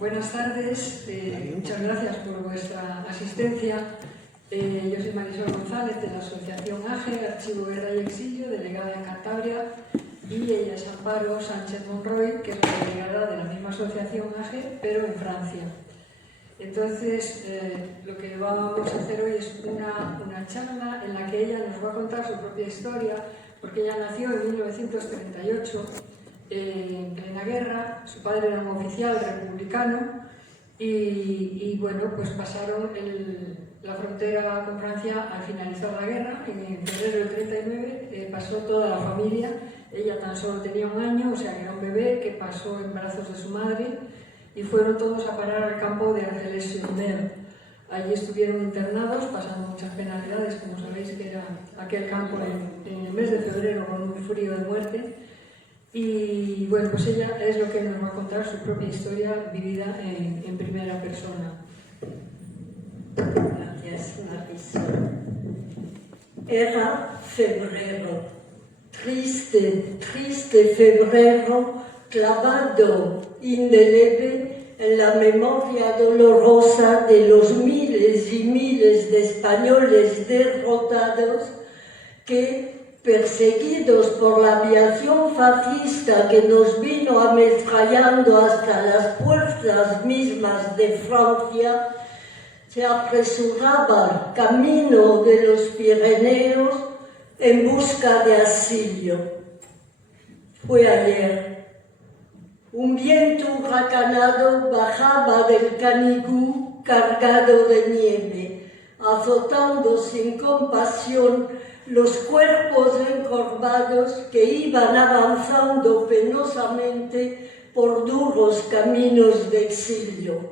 Buenas tardes, muchas gracias por vuestra asistencia. Yo soy Marisol González de la Asociación AGE, Archivo Guerra y Exilio, delegada en Cantabria, y ella es Amparo Sánchez Monroy, que es la delegada de la misma Asociación AGE, pero en Francia. Entonces, lo que vamos a hacer hoy es una charla en la que ella nos va a contar su propia historia, porque ella nació en 1938, en plena guerra. Su padre era un oficial republicano y bueno, pues pasaron la frontera con Francia al finalizar la guerra. En febrero del 39 pasó toda la familia. Ella tan solo tenía un año, o sea que era un bebé que pasó en brazos de su madre, y fueron todos a parar al campo de Argelès-sur-Mer. Allí estuvieron internados, pasando muchas penalidades, como sabéis que era aquel campo en el mes de febrero con un frío de muerte. Y bueno, pues ella es lo que nos va a contar, su propia historia vivida en primera persona. Gracias, Marisol. Era febrero, triste febrero, clavado indeleble en la memoria dolorosa de los miles y miles de españoles derrotados que, perseguidos por la aviación fascista que nos vino ametrallando hasta las puertas mismas de Francia, se apresuraban camino de los Pirineos en busca de asilo. Fue ayer. Un viento huracanado bajaba del Canigou cargado de nieve, azotando sin compasión los cuerpos encorvados que iban avanzando penosamente por duros caminos de exilio.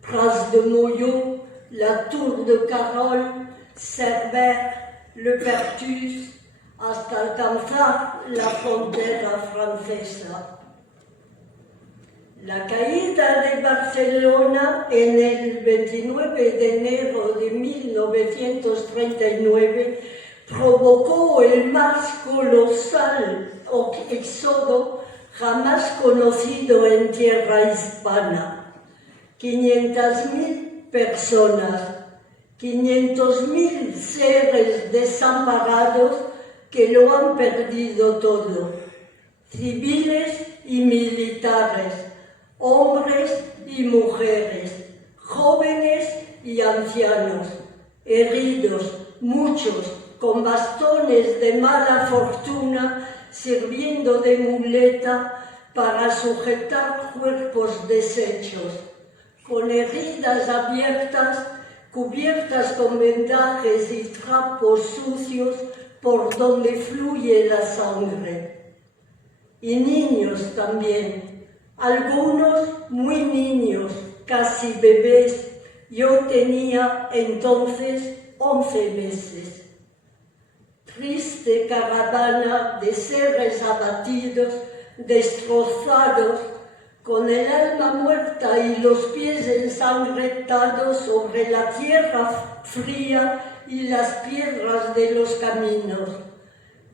Pras de Molló, la Tour de Carol, Cerbère, Le Perthus, hasta alcanzar la frontera francesa. La caída de Barcelona en el 29 de enero de 1939 provocó el más colosal éxodo jamás conocido en tierra hispana. 500.000 personas, 500.000 seres desamparados que lo han perdido todo, civiles y militares, hombres y mujeres, jóvenes y ancianos, heridos, muchos, con bastones de mala fortuna sirviendo de muleta para sujetar cuerpos deshechos, con heridas abiertas, cubiertas con vendajes y trapos sucios por donde fluye la sangre. Y niños también, algunos muy niños, casi bebés. Yo tenía entonces 11 meses. Triste caravana de seres abatidos, destrozados, con el alma muerta y los pies ensangrentados sobre la tierra fría y las piedras de los caminos.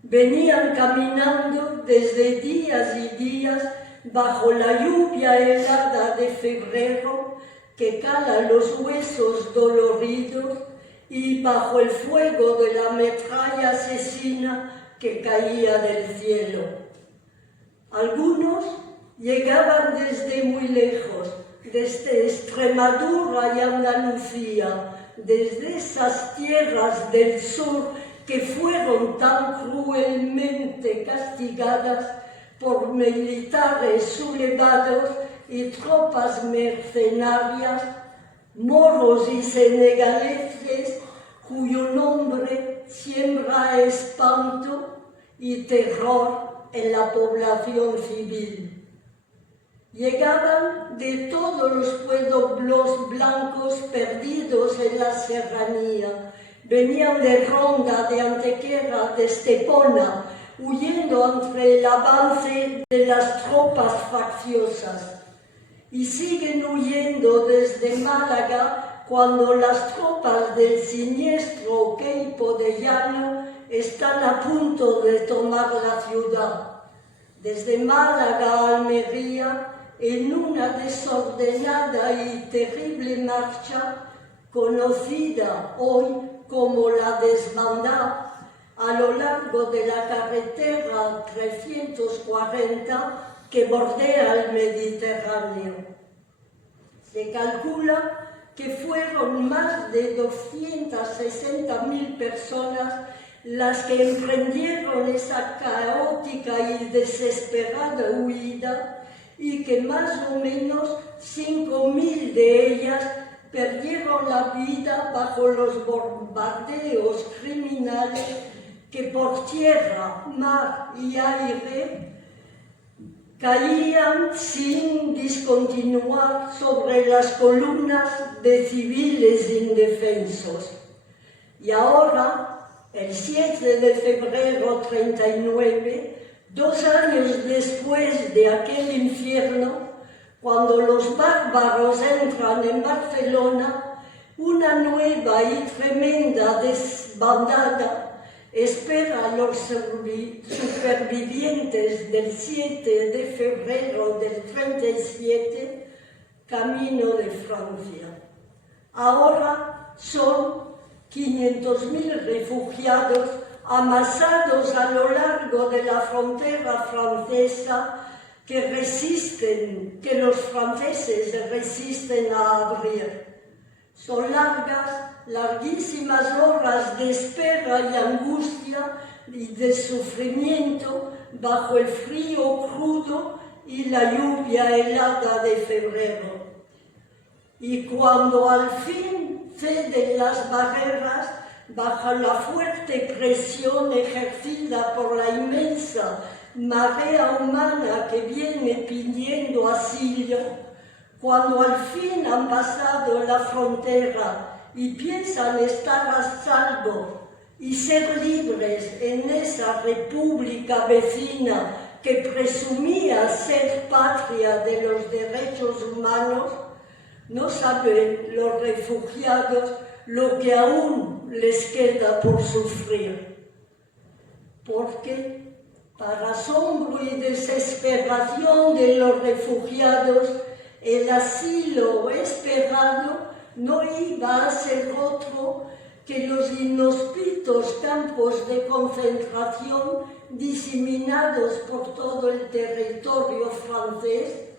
Venían caminando desde días y días bajo la lluvia helada de febrero que cala los huesos doloridos y bajo el fuego de la metralla asesina que caía del cielo. Algunos llegaban desde muy lejos, desde Extremadura y Andalucía, desde esas tierras del sur que fueron tan cruelmente castigadas por militares sublevados y tropas mercenarias, moros y senegaleses, cuyo nombre siembra espanto y terror en la población civil. Llegaban de todos los pueblos blancos perdidos en la serranía, venían de Ronda, de Antequera, de Estepona, huyendo ante el avance de las tropas facciosas. Y siguen huyendo desde Málaga cuando las tropas del siniestro Queipo de Llano están a punto de tomar la ciudad. Desde Málaga a Almería en una desordenada y terrible marcha conocida hoy como la desbandada a lo largo de la carretera 340 que bordea el Mediterráneo. Se calcula que fueron más de 260.000 personas las que emprendieron esa caótica y desesperada huida y que más o menos 5.000 de ellas perdieron la vida bajo los bombardeos criminales que por tierra, mar y aire caían sin discontinuar sobre las columnas de civiles indefensos. Y ahora, el 7 de febrero 39, 2 años después de aquel infierno, cuando los bárbaros entran en Barcelona, una nueva y tremenda desbandada espera a los supervivientes del 7 de febrero del 37, camino de Francia. Ahora son 500.000 refugiados amasados a lo largo de la frontera francesa que los franceses resisten a abrir. Son larguísimas horas de espera y angustia y de sufrimiento bajo el frío crudo y la lluvia helada de febrero. Y cuando al fin ceden las barreras, bajo la fuerte presión ejercida por la inmensa marea humana que viene pidiendo asilo, cuando al fin han pasado la frontera y piensan estar a salvo y ser libres en esa república vecina que presumía ser patria de los derechos humanos, no saben los refugiados lo que aún les queda por sufrir. Porque, para asombro y desesperación de los refugiados, el asilo esperado no iba a ser otro que los inhóspitos campos de concentración diseminados por todo el territorio francés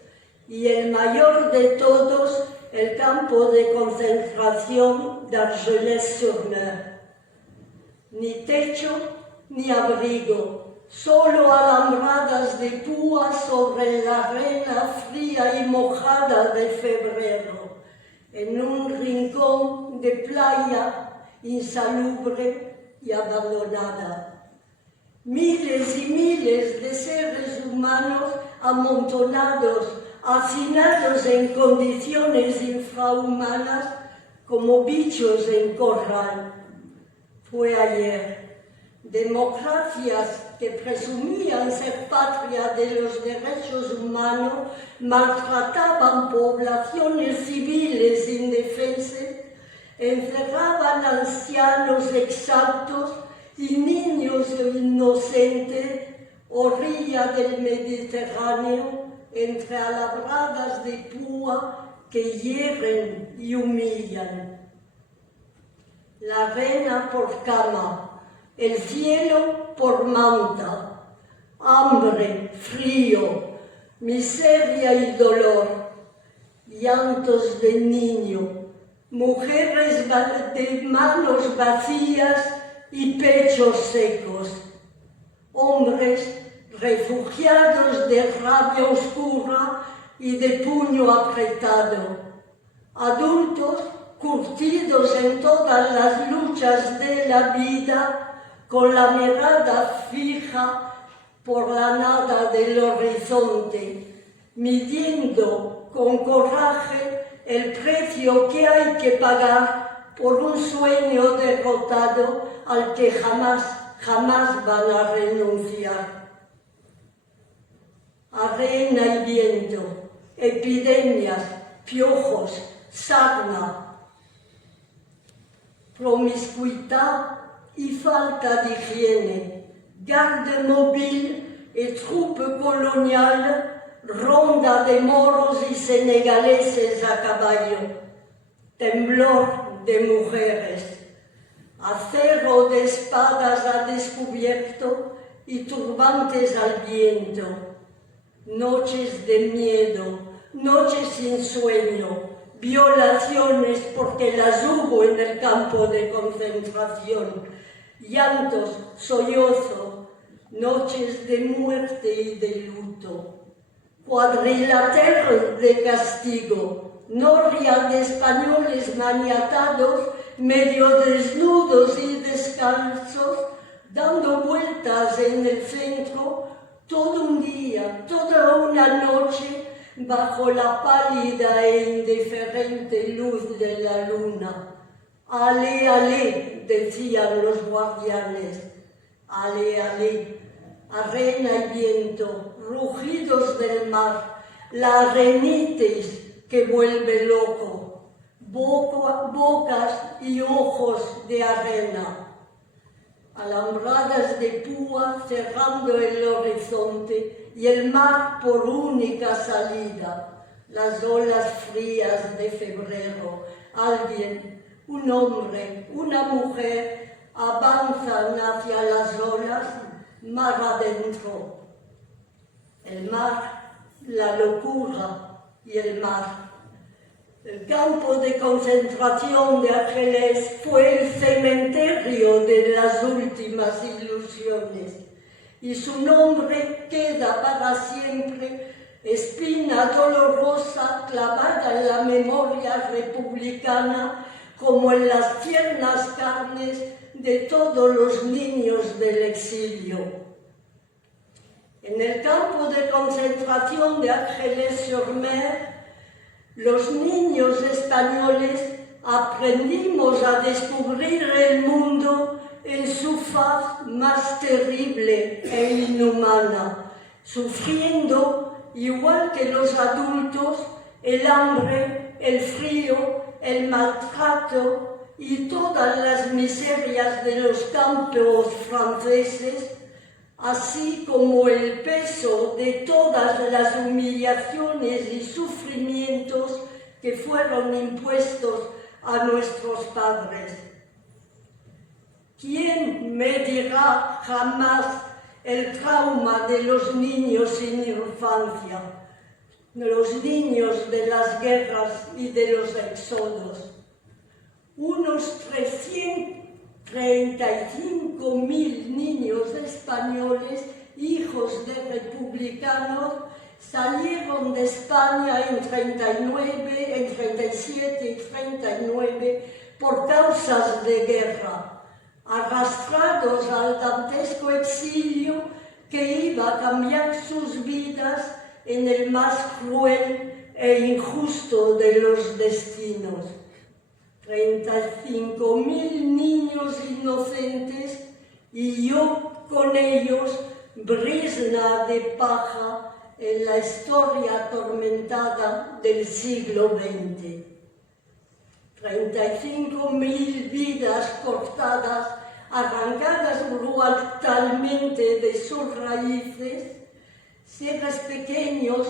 y el mayor de todos, el campo de concentración de Argelès-sur-Mer. Ni techo ni abrigo, solo alambradas de púas sobre la arena fría y mojada de febrero, en un rincón de playa insalubre y abandonada. Miles y miles de seres humanos amontonados, hacinados en condiciones infrahumanas como bichos en corral. Fue ayer. Democracias que presumían ser patria de los derechos humanos maltrataban poblaciones civiles indefensas, encerraban ancianos exhaustos y niños inocentes orilla del Mediterráneo entre alabradas de púa que hieren y humillan. La arena por cama, el cielo por manta, hambre, frío, miseria y dolor, llantos de niño, mujeres de manos vacías y pechos secos, hombres refugiados de rabia oscura y de puño apretado, adultos curtidos en todas las luchas de la vida, con la mirada fija por la nada del horizonte, midiendo con coraje el precio que hay que pagar por un sueño derrotado al que jamás van a renunciar. Arena y viento, epidemias, piojos, sarna, promiscuidad y falta de higiene, garde mobile et troupes coloniales ronda de moros y senegaleses a caballo, temblor de mujeres, acero de espadas a descubierto y turbantes al viento, noches de miedo, noches sin sueño, violaciones porque las hubo en el campo de concentración, llantos, sollozo, noches de muerte y de luto, cuadriláteros de castigo, noria de españoles maniatados, medio desnudos y descalzos, dando vueltas en el centro, todo un día, toda una noche, bajo la pálida e indiferente luz de la luna. Ale, ale, decían los guardianes, ale, ale, arena y viento, rugidos del mar, la arenitis que vuelve loco, bocas y ojos de arena. Alambradas de púa cerrando el horizonte y el mar por única salida, las olas frías de febrero. Alguien, un hombre, una mujer, avanzan hacia las olas, mar adentro. El mar, la locura y el mar. El campo de concentración de Argelés fue el cementerio de las últimas ilusiones y su nombre queda para siempre espina dolorosa clavada en la memoria republicana como en las tiernas carnes de todos los niños del exilio. En el campo de concentración de Argelès-sur-Mer, los niños españoles aprendimos a descubrir el mundo en su faz más terrible e inhumana, sufriendo, igual que los adultos, el hambre, el frío, el maltrato y todas las miserias de los campos franceses, así como el peso de todas las humillaciones y sufrimientos que fueron impuestos a nuestros padres. ¿Quién medirá jamás el trauma de los niños sin infancia, de los niños de las guerras y de los éxodos? Unos 335.000 niños españoles, hijos de republicanos, salieron de España en 37 y 39 por causas de guerra, arrastrados al dantesco exilio que iba a cambiar sus vidas en el más cruel e injusto de los destinos. 35.000 niños inocentes y yo con ellos, brizna de paja en la historia atormentada del siglo XX. 35.000 vidas cortadas, arrancadas brutalmente de sus raíces, seres pequeños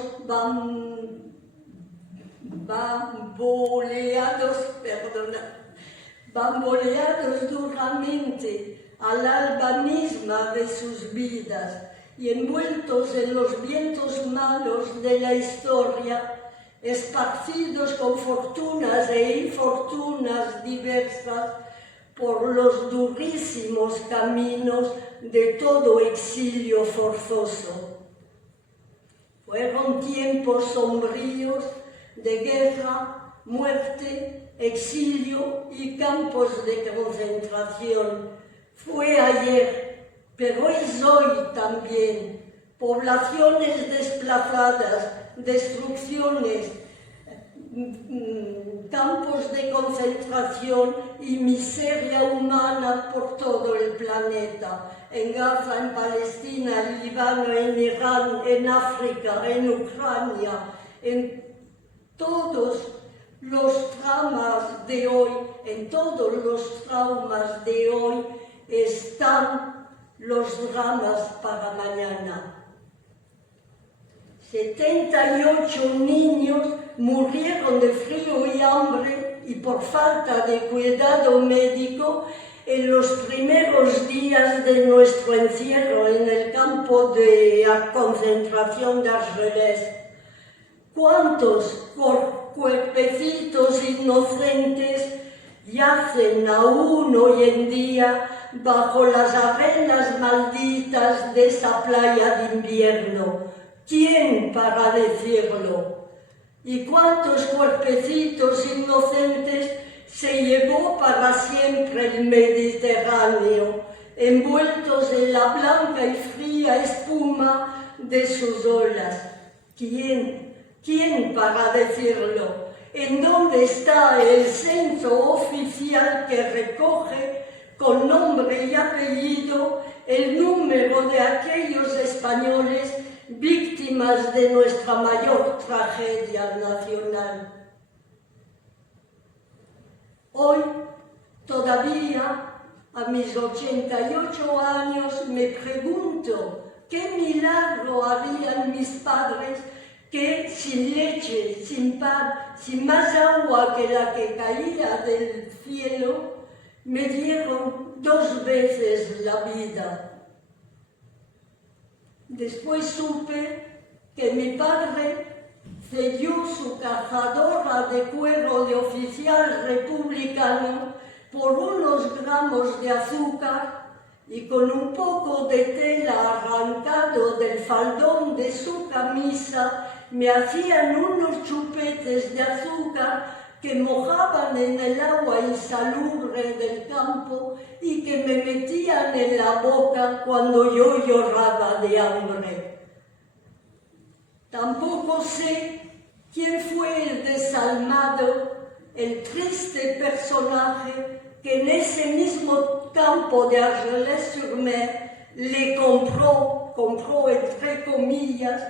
bamboleados duramente al alba misma de sus vidas y envueltos en los vientos malos de la historia, esparcidos con fortunas e infortunas diversas por los durísimos caminos de todo exilio forzoso. Fueron tiempos sombríos de guerra, muerte, exilio y campos de concentración. Fue ayer, pero es hoy también. Poblaciones desplazadas, destrucciones, campos de concentración y miseria humana por todo el planeta. En Gaza, en Palestina, en Líbano, en Irán, en África, en Ucrania, en todos los traumas de hoy, están los dramas para mañana. 78 niños murieron de frío y hambre y por falta de cuidado médico en los primeros días de nuestro encierro en el campo de concentración de Argelès. ¿Cuántos cuerpecitos inocentes yacen aún hoy en día bajo las arenas malditas de esa playa de invierno? ¿Quién para decirlo? ¿Y cuántos cuerpecitos inocentes se llevó para siempre el Mediterráneo, envueltos en la blanca y fría espuma de sus olas? ¿Quién para decirlo? ¿En dónde está el censo oficial que recoge con nombre y apellido el número de aquellos españoles víctimas de nuestra mayor tragedia nacional? Hoy, todavía, a mis 88 años, me pregunto qué milagro harían mis padres que sin leche, sin pan, sin más agua que la que caía del cielo, me dieron 2 veces la vida. Después supe que mi padre cedió su cazadora de cuero de oficial republicano por unos gramos de azúcar y con un poco de tela arrancado del faldón de su camisa me hacían unos chupetes de azúcar que mojaban en el agua insalubre del campo y que me metían en la boca cuando yo lloraba de hambre. Tampoco sé quién fue el desalmado, el triste personaje que en ese mismo campo de Argelès-sur-Mer le compró entre comillas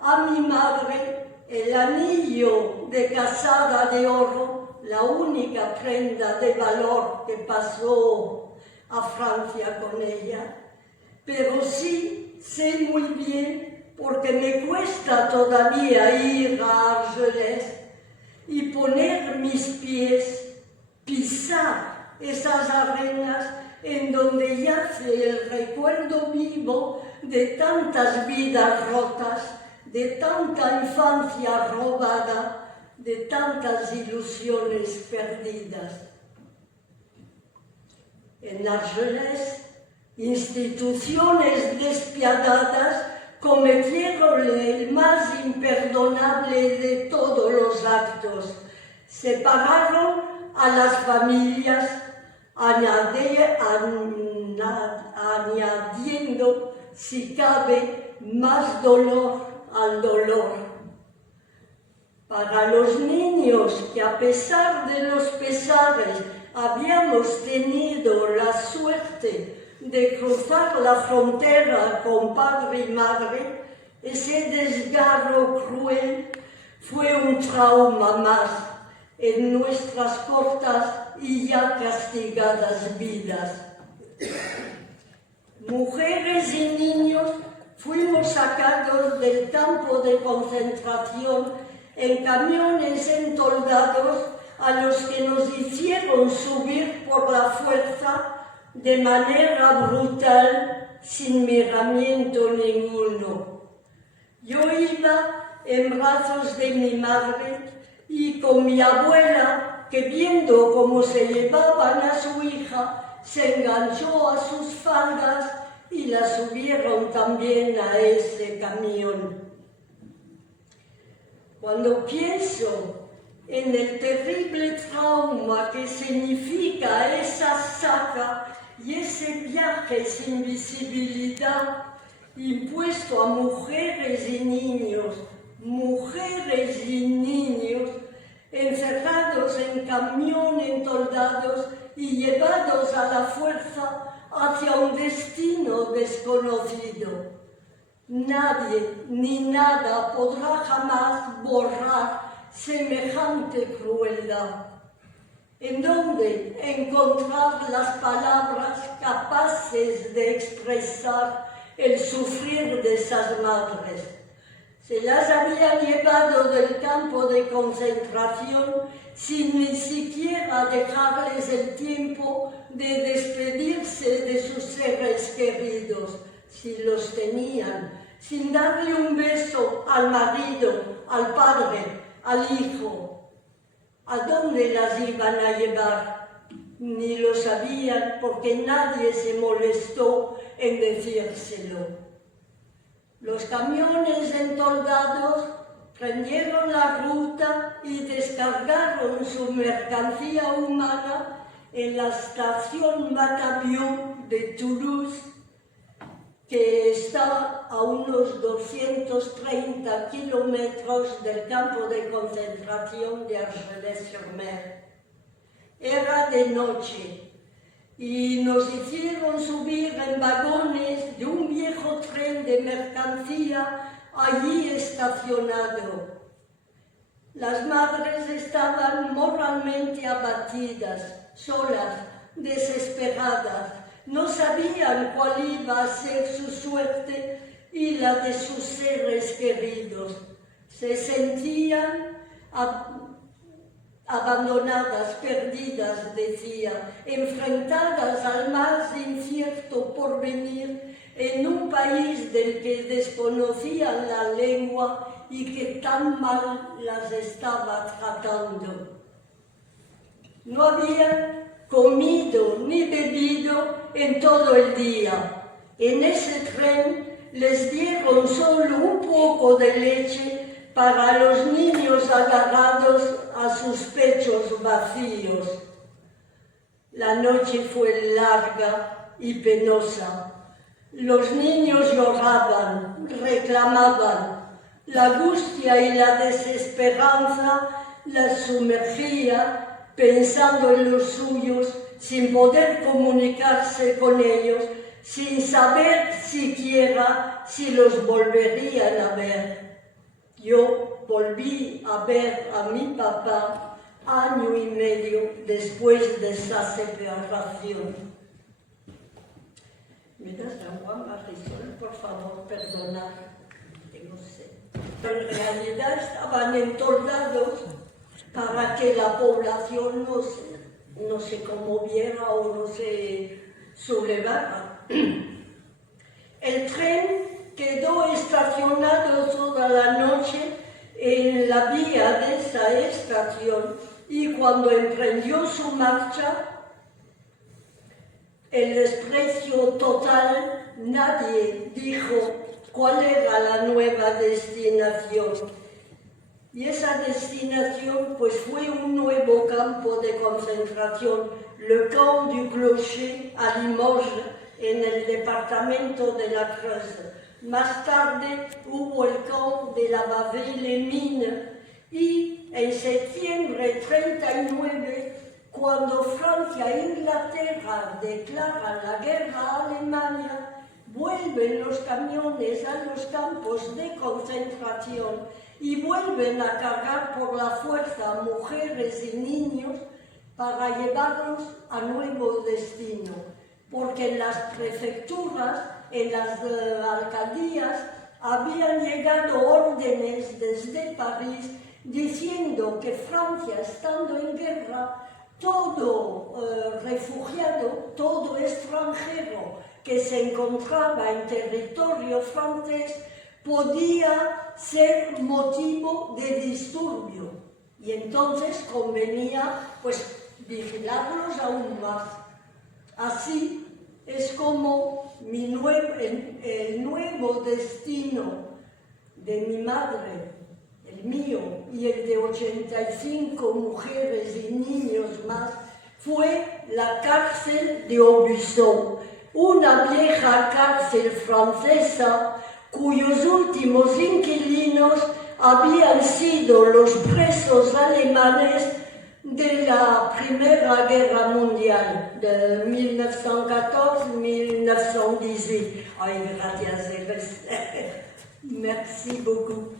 a mi madre el anillo de casada de oro, la única prenda de valor que pasó a Francia con ella. Pero sí sé muy bien, porque me cuesta todavía ir a Argelès y poner mis pies, pisar esas arenas en donde yace el recuerdo vivo de tantas vidas rotas, de tanta infancia robada, de tantas ilusiones perdidas. En Argelès, instituciones despiadadas cometieron el más imperdonable de todos los actos. Separaron a las familias, añadiendo, si cabe, más dolor al dolor. Para los niños que, a pesar de los pesares, habíamos tenido la suerte de cruzar la frontera con padre y madre, ese desgarro cruel fue un trauma más en nuestras cortas y ya castigadas vidas. Mujeres y niños fuimos sacados del campo de concentración en camiones entoldados a los que nos hicieron subir por la fuerza de manera brutal, sin miramiento ninguno. Yo iba en brazos de mi madre y con mi abuela, que viendo cómo se llevaban a su hija, se enganchó a sus faldas y la subieron también a ese camión. Cuando pienso en el terrible trauma que significa esa saga y ese viaje sin visibilidad impuesto a mujeres y niños, encerrados en camión entoldados y llevados a la fuerza hacia un destino desconocido. Nadie ni nada podrá jamás borrar semejante crueldad. ¿En dónde encontrar las palabras capaces de expresar el sufrir de esas madres? Se las habían llevado del campo de concentración sin ni siquiera dejarles el tiempo de despedirse de sus seres queridos, si los tenían, sin darle un beso al marido, al padre, al hijo. ¿A dónde las iban a llevar? Ni lo sabían porque nadie se molestó en decírselo. Los camiones entoldados prendieron la ruta y descargaron su mercancía humana en la estación Matabiau de Toulouse, que está a unos 230 kilómetros del campo de concentración de Argelès-sur-Mer. Era de noche y nos hicieron subir en vagones de un viejo tren de mercancía allí estacionado. Las madres estaban moralmente abatidas, solas, desesperadas. No sabían cuál iba a ser su suerte y la de sus seres queridos. Se sentían abandonadas, perdidas, decía, enfrentadas al más incierto porvenir en un país del que desconocían la lengua y que tan mal las estaba tratando. No habían comido ni bebido en todo el día. En ese tren les dieron solo un poco de leche para los niños agarrados a sus pechos vacíos. La noche fue larga y penosa. Los niños lloraban, reclamaban. La angustia y la desesperanza las sumergía pensando en los suyos, sin poder comunicarse con ellos, sin saber siquiera si los volverían a ver. Yo volví a ver a mi papá año y medio después de esa separación. ¿Me das agua, Marisol? Por favor, perdonad, tengo sed. En realidad estaban entoldados para que la población no se conmoviera o no se sublevara. El tren quedó estacionado toda la noche en la vía de esa estación y cuando emprendió su marcha, el desprecio total, nadie dijo cuál era la nueva destinación. Y esa destinación pues fue un nuevo campo de concentración, le Camp du Clocher a Limoges, en el departamento de la Creuse. Más tarde hubo el Camp de la Bavière-les-Mines y en septiembre 39, cuando Francia e Inglaterra declaran la guerra a Alemania, vuelven los camiones a los campos de concentración y vuelven a cargar por la fuerza a mujeres y niños para llevarlos a nuevo destino, porque en las prefecturas, en las alcaldías, habían llegado órdenes desde París diciendo que Francia, estando en guerra, todo refugiado, todo extranjero que se encontraba en territorio francés podía ser motivo de disturbio y entonces convenía pues vigilarlos aún más. Así es como el nuevo destino de mi madre, el mío y el de 85 mujeres y niños más, fue la cárcel de Aubusson, una vieja cárcel francesa cuyos últimos inquilinos habían sido los presos alemanes de la Primera Guerra Mundial, de 1914-1918. Ay, gracias, Eres. Merci beaucoup.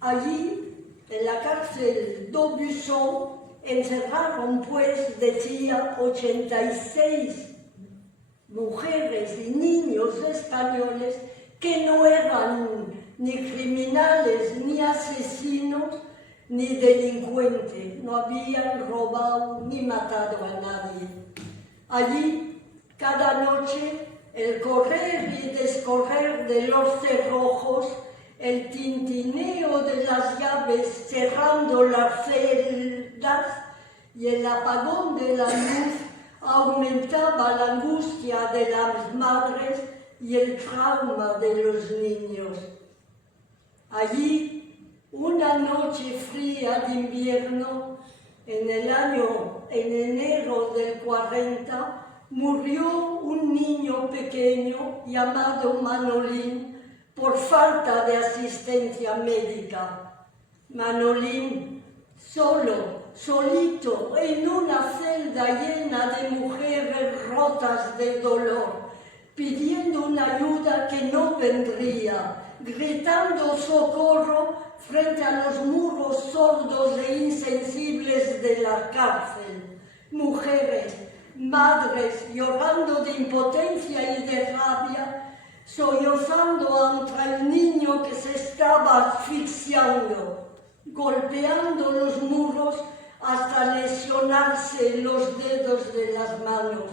Allí, en la cárcel d'Aubusson, encerraron, pues, decía, 86 mujeres y niños españoles que no eran ni criminales, ni asesinos, ni delincuentes, no habían robado ni matado a nadie. Allí, cada noche, el correr y descorrer de los cerrojos, el tintineo de las llaves cerrando las celdas y el apagón de la luz aumentaba la angustia de las madres y el trauma de los niños. Allí, una noche fría de invierno, en enero del 40, murió un niño pequeño llamado Manolín por falta de asistencia médica. Manolín, solito, en una celda llena de mujeres rotas de dolor, pidiendo una ayuda que no vendría, gritando socorro frente a los muros sordos e insensibles de la cárcel. Mujeres, madres, llorando de impotencia y de rabia, sollozando ante el niño que se estaba asfixiando, golpeando los muros hasta lesionarse los dedos de las manos.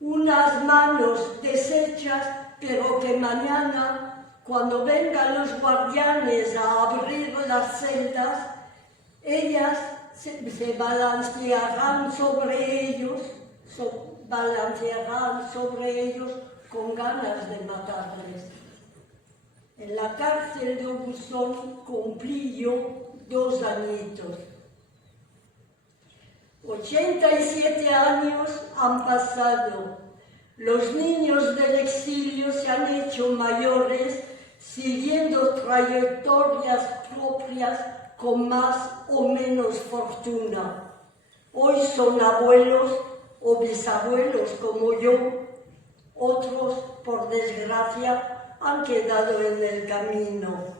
Unas manos deshechas, pero que mañana, cuando vengan los guardianes a abrir las celdas, ellas se balancearán sobre ellos, con ganas de matarles. En la cárcel de Aubusson cumplí yo 2 añitos. 87 años han pasado. Los niños del exilio se han hecho mayores siguiendo trayectorias propias con más o menos fortuna. Hoy son abuelos o bisabuelos como yo. Otros, por desgracia, han quedado en el camino.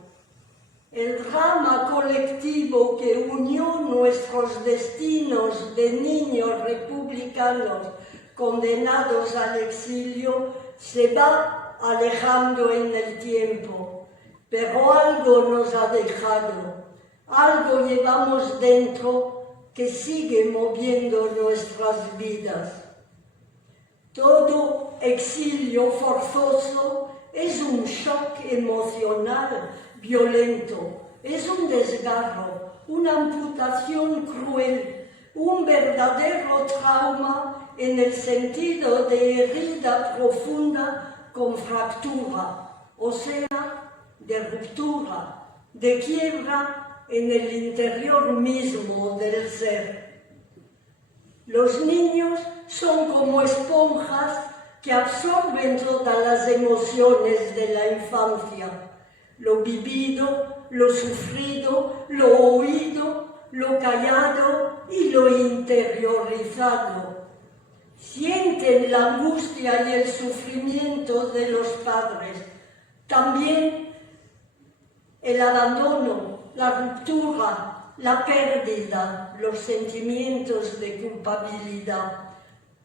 El drama colectivo que unió nuestros destinos de niños republicanos condenados al exilio se va alejando en el tiempo, pero algo nos ha dejado, algo llevamos dentro que sigue moviendo nuestras vidas. Todo exilio forzoso es un shock emocional violento, es un desgarro, una amputación cruel, un verdadero trauma en el sentido de herida profunda con fractura, o sea, de ruptura, de quiebra en el interior mismo del ser. Los niños son como esponjas que absorben todas las emociones de la infancia, lo vivido, lo sufrido, lo oído, lo callado y lo interiorizado. Sienten la angustia y el sufrimiento de los padres, también el abandono, la ruptura, la pérdida, los sentimientos de culpabilidad.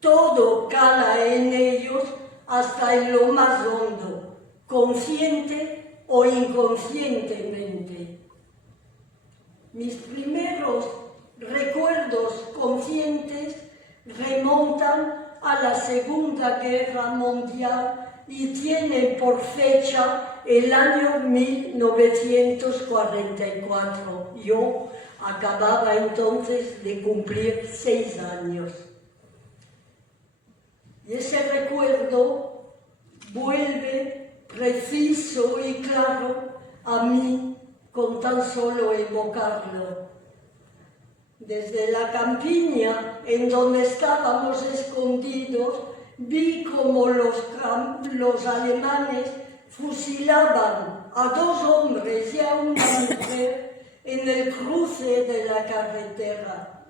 Todo cala en ellos hasta en lo más hondo, consciente o inconscientemente. Mis primeros recuerdos conscientes remontan a la Segunda Guerra Mundial y tienen por fecha el año 1944. Yo acababa entonces de cumplir 6 años. Y ese recuerdo vuelve preciso y claro a mí con tan solo evocarlo. Desde la campiña en donde estábamos escondidos, vi como los alemanes fusilaban a 2 hombres y a una mujer en el cruce de la carretera.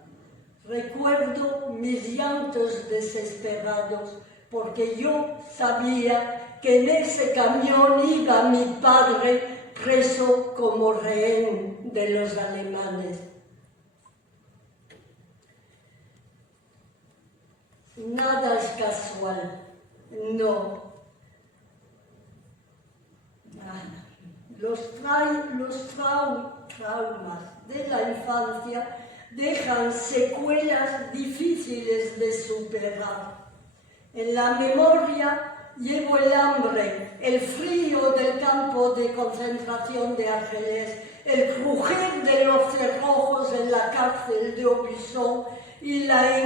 Recuerdo mis llantos desesperados, porque yo sabía que en ese camión iba mi padre preso como rehén de los alemanes. Nada es casual. No. Los traumas de la infancia dejan secuelas difíciles de superar. En la memoria llevo el hambre, el frío del campo de concentración de Argelés, el crujir de los cerrojos en la cárcel de Aubusson y la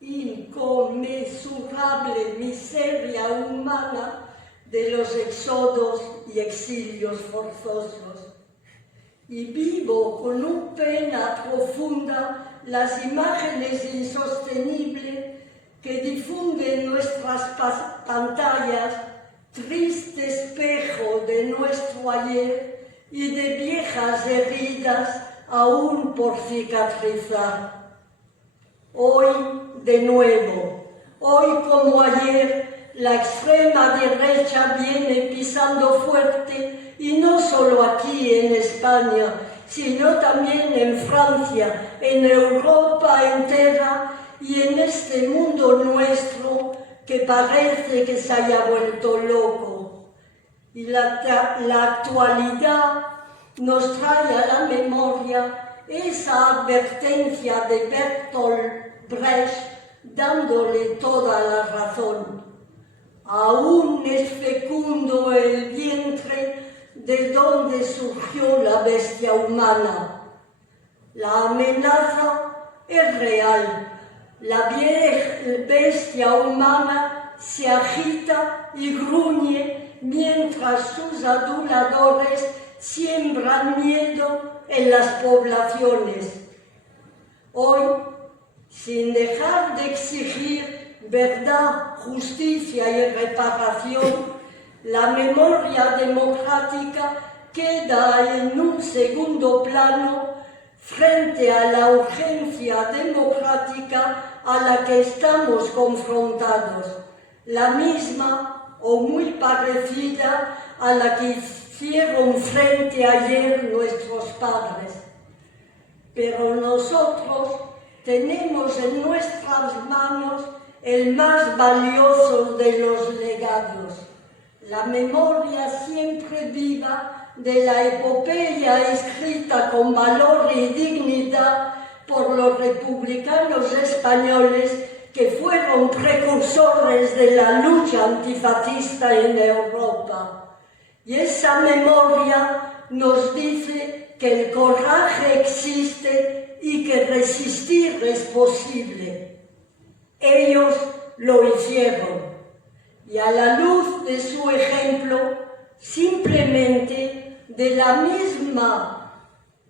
inconmensurable miseria humana de los éxodos y exilios forzosos. Y vivo con una pena profunda las imágenes insostenibles que difunden nuestras pantallas, triste espejo de nuestro ayer y de viejas heridas aún por cicatrizar. Hoy, de nuevo, hoy como ayer, la extrema derecha viene pisando fuerte, y no solo aquí en España, sino también en Francia, en Europa entera y en este mundo nuestro que parece que se haya vuelto loco. Y la actualidad nos trae a la memoria esa advertencia de Bertolt Brecht, dándole toda la razón. Aún es fecundo el vientre de donde surgió la bestia humana. La amenaza es real. La bestia humana se agita y gruñe mientras sus aduladores siembran miedo en las poblaciones. Hoy, sin dejar de exigir verdad, justicia y reparación, la memoria democrática queda en un segundo plano frente a la urgencia democrática a la que estamos confrontados, la misma o muy parecida a la que hicieron frente ayer nuestros padres. Pero nosotros tenemos en nuestras manos el más valioso de los legados, la memoria siempre viva de la epopeya escrita con valor y dignidad por los republicanos españoles que fueron precursores de la lucha antifascista en Europa. Y esa memoria nos dice que el coraje existe y que resistir es posible. Ellos lo hicieron. Y a la luz de su ejemplo, simplemente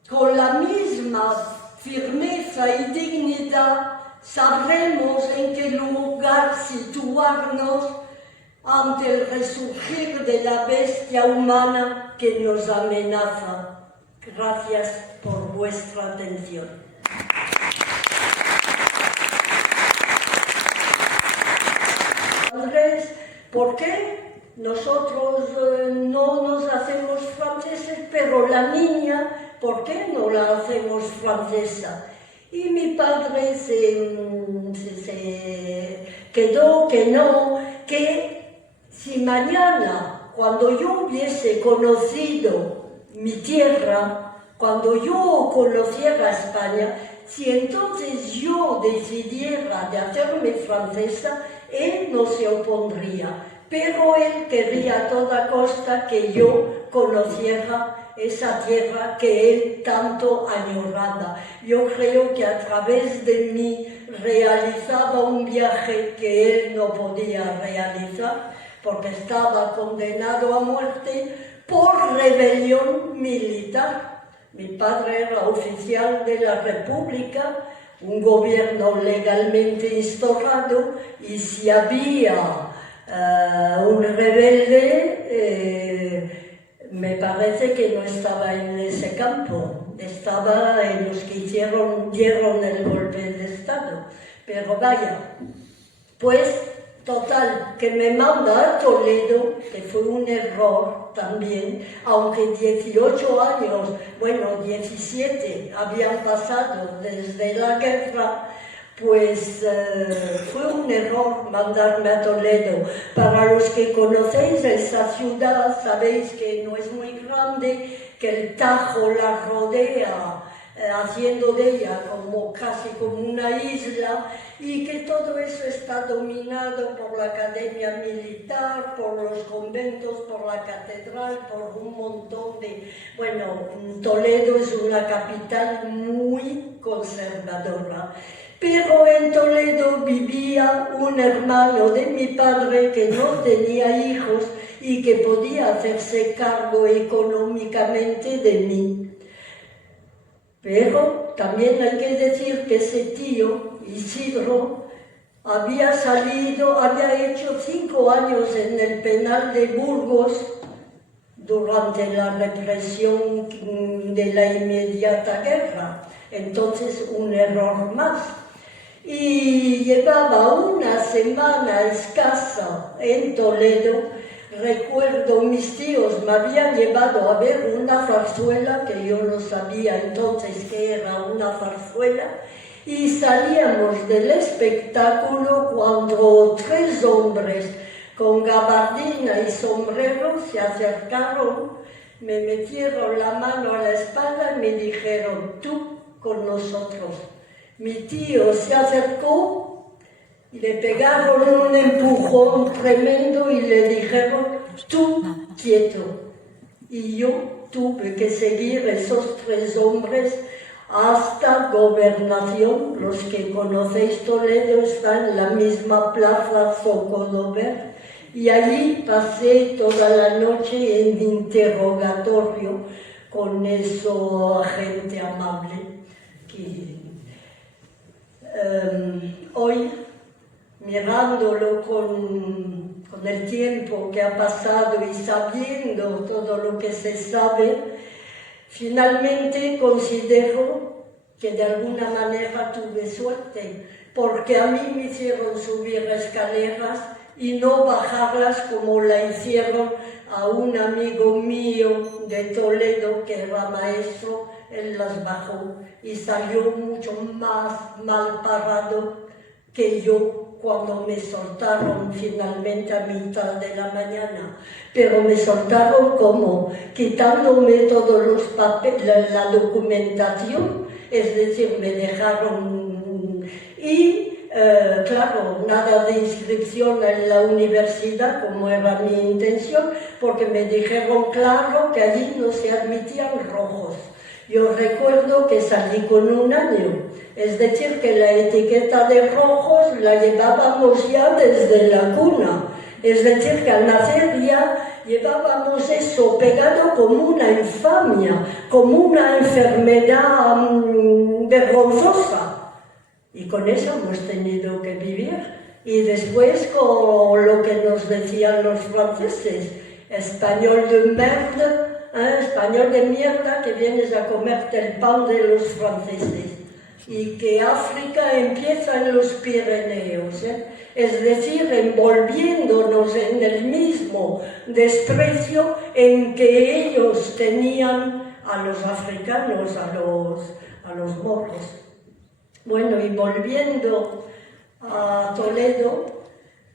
con la misma firmeza y dignidad, sabremos en qué lugar situarnos ante el resurgir de la bestia humana que nos amenaza. Gracias por vuestra atención. Andrés, ¿por qué nosotros no nos hacemos franceses, pero la niña, ¿por qué no la hacemos francesa? Y mi padre se quedó que no, que si mañana, cuando yo hubiese conocido mi tierra, cuando yo conociera España, si entonces yo decidiera de hacerme francesa, él no se opondría, pero él quería a toda costa que yo conociera esa tierra que él tanto añoraba. Yo creo que a través de mí realizaba un viaje que él no podía realizar, porque estaba condenado a muerte por rebelión militar. Mi padre era oficial de la República, un gobierno legalmente instaurado, y si había un rebelde, me parece que no estaba en ese campo, estaba en los que dieron el golpe de Estado. Pero vaya, pues total, que me manda a Toledo, que fue un error también, aunque 18 años, bueno, 17 habían pasado desde la guerra, pues fue un error mandarme a Toledo. Para los que conocéis esa ciudad, sabéis que no es muy grande, que el Tajo la rodea, haciendo de ella casi como una isla, y que todo eso está dominado por la academia militar, por los conventos, por la catedral, por un montón de... Bueno, Toledo es una capital muy conservadora. Pero en Toledo vivía un hermano de mi padre que no tenía hijos y que podía hacerse cargo económicamente de mí. Pero también hay que decir que ese tío, Isidro, había hecho 5 años en el penal de Burgos durante la represión de la inmediata guerra. Entonces, un error más. Y llevaba una semana escasa en Toledo. Recuerdo, mis tíos me habían llevado a ver una zarzuela, que yo no sabía entonces que era una zarzuela, y salíamos del espectáculo cuando 3 hombres con gabardina y sombrero se acercaron, me metieron la mano a la espalda y me dijeron: tú con nosotros. Mi tío se acercó y le pegaron un empujón tremendo y le dijeron: tú quieto. Y yo tuve que seguir esos 3 hombres hasta Gobernación. Los que conocéis Toledo está en la misma plaza Zocodover, y allí pasé toda la noche en interrogatorio con esa gente amable que hoy, mirándolo con el tiempo que ha pasado y sabiendo todo lo que se sabe, finalmente considero que de alguna manera tuve suerte, porque a mí me hicieron subir escaleras y no bajarlas como la hicieron a un amigo mío de Toledo que era maestro. Él las bajó y salió mucho más mal parado que yo cuando me soltaron finalmente a mitad de la mañana. Pero me soltaron como quitándome todos los papeles, la documentación, es decir, me dejaron y claro, nada de inscripción en la universidad como era mi intención, porque me dijeron claro que allí no se admitían rojos. Yo recuerdo que salí con 1 año, es decir, que la etiqueta de rojos la llevábamos ya desde la cuna, es decir, que al nacer ya llevábamos eso pegado como una infamia, como una enfermedad vergonzosa. Y con eso hemos tenido que vivir. Y después con lo que nos decían los franceses: español de merde, español de mierda, que vienes a comerte el pan de los franceses. Y que África empieza en los Pirineos, es decir, envolviéndonos en el mismo desprecio en que ellos tenían a los africanos, a los moros. Bueno, y volviendo a Toledo,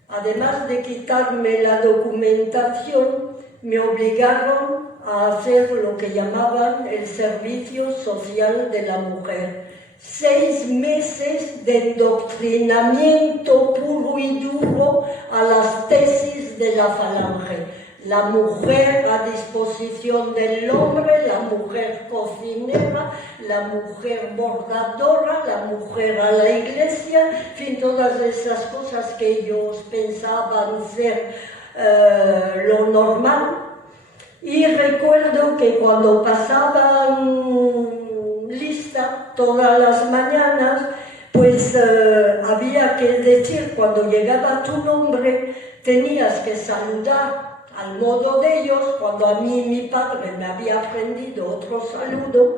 además de quitarme la documentación, me obligaron a hacer lo que llamaban el servicio social de la mujer. 6 meses de endoctrinamiento puro y duro a las tesis de la Falange. La mujer a disposición del hombre, la mujer cocinera, la mujer bordadora, la mujer a la iglesia, en fin, todas esas cosas que ellos pensaban ser lo normal. Y recuerdo que cuando pasaban lista todas las mañanas, pues había que decir, cuando llegaba tu nombre, tenías que saludar al modo de ellos, cuando a mí mi padre me había aprendido otro saludo,